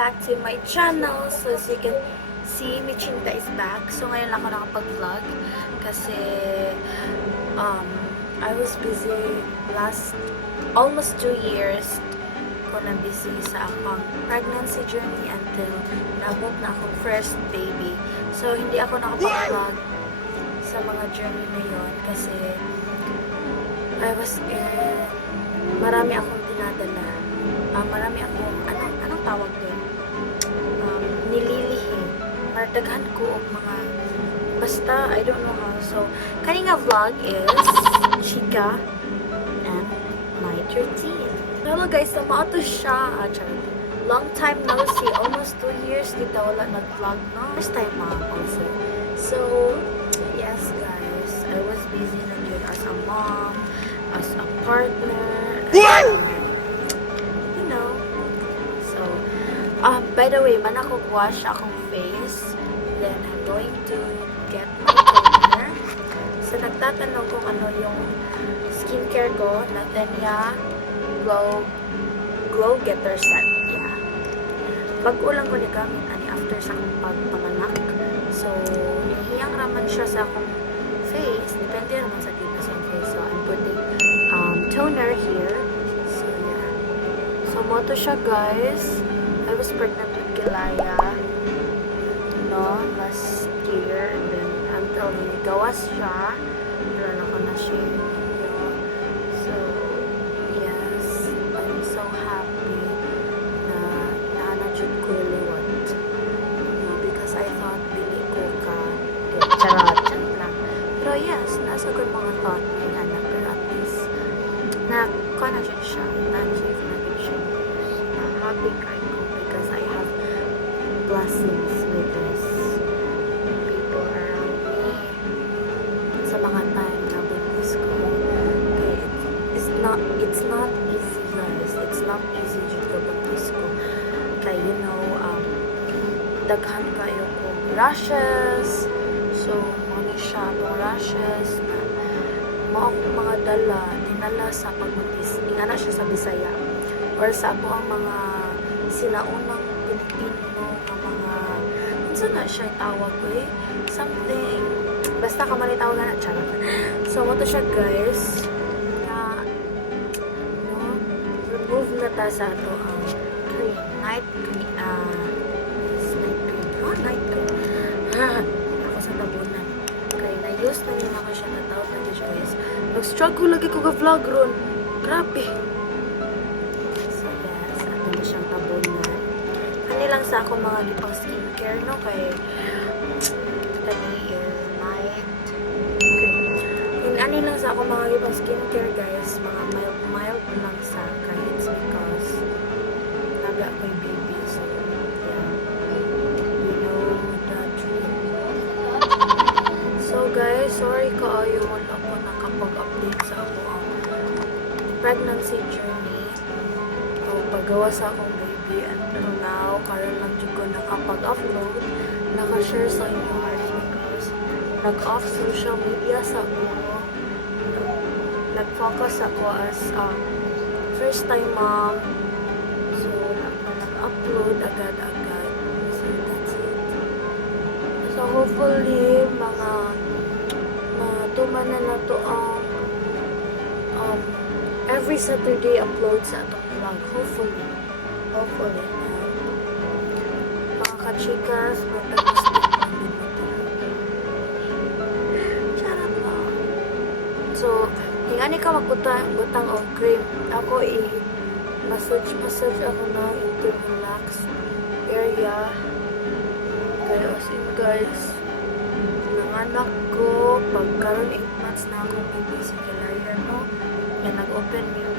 back to my channel. So as you can see, Michinta is back. So ngayon lang ako nakapag-vlog kasi I was busy last almost 2 years ko na busy sa akong pregnancy journey until nabot na akong first baby. So hindi ako nakapag-vlog sa mga journey na yon kasi I was marami akong dinadala. Marami akong anong tawag doon? Nililihim. Martaghan ko og mga basta I don't know how. So kaning nga vlog is chika and my 13. Hello guys, so maato siya. Long time no see. Almost 2 years dito wala nag-vlog no. First time also. So yes guys, I was busy na yun as a mom, as a partner. You know. So by the way, man ako wash akong face. Then I'm going to get my toner. So nagtatanong kung ano yung skincare ko, Natenia Glow Getter Set. Yeah. Bago lang ko ni gamit ani after sa akong pagpanganak. So hiyang raman siya sa akong face. Depende naman sa tipo sa face. So I'm putting toner here. So yeah. So moto siya guys. I was pregnant with Kilaya last year, and then until gawas siya, meron ako na siya. So yes, I'm so happy na naanadjud ko yung liwat. Because I thought bili ko ka charot lang. Pero yes, nasa ko mga thought may anak, pero at least na dyan siya, na-achieve na din siya. Happy kayo ko because I have blessings with this people around me sa mga time na buntis ko. Okay, it's not easy guys. It's not easy dito ka buntis ko. Kaya you know, daghan kayo ko rashes. So, mga siya itong rashes na mga dinala sa pagbuntis. Ingana siya sa Bisaya. Or sa ako ang mga sinaunang Pilipino saan na siya tawag ko something basta ka man tawag na charot. So mo to siya guys na remove na ta sa ato ang night cream night cream ako sa tabunan kaya na-use na rin ako siya na tawag na siya guys. Nag-struggle lagi ko ka vlog ron, grabe. So yes, ato na siyang tabunan. Ano lang sa akong mga gipang skincare, no? Kay night. Yung ano lang sa akong mga gipang skincare, guys, mga mild lang sa kaya it's because naga ko yung baby. So, yeah. You know the truth. So, guys, sorry kaayo wala ako nakapag-update sa akong pregnancy journey. So, paggawa sa akong baby and now, karon lang dyan ko nakapag-upload, nakashare sa inyo guys because nag-off social media sa ako. Nag-focus ako as first time mom. So, nag-upload agad-agad. So, that's it. So, hopefully, mga matuman na to ang every Saturday upload sa atong vlog. Hopefully. Mga kachikas, charot lang. So, tingani ka magbutang o cream. Ako massage ako na into relax area. Kaya as in guys, nanganak ko, pagkaroon 8 months na akong baby sa Kilaya, no? Yan, nag-open yung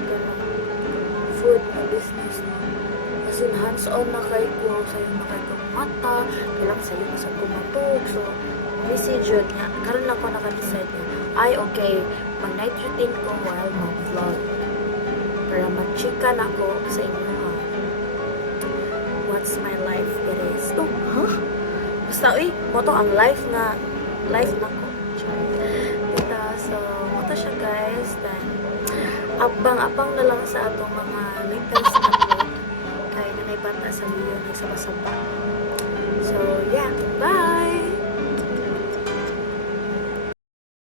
food na business, no? Kasi hands-on na kayo ko, sa'yo na kayo kong mata, kailangan sa'yo na sa kumatog. So, busy dyan nga. Karoon lang ko naka-decide na, ay, okay, mag-night routine ko while mag-vlog. Para mag-chika na ko sa inyo, ha? What's my life it is? Oh, huh? Basta, moto ang life na ko. So, moto siya, guys. Then, abang-abang na lang sa atong mga latest upload. Kaya na may bata sa liyo, nagsaba-saba.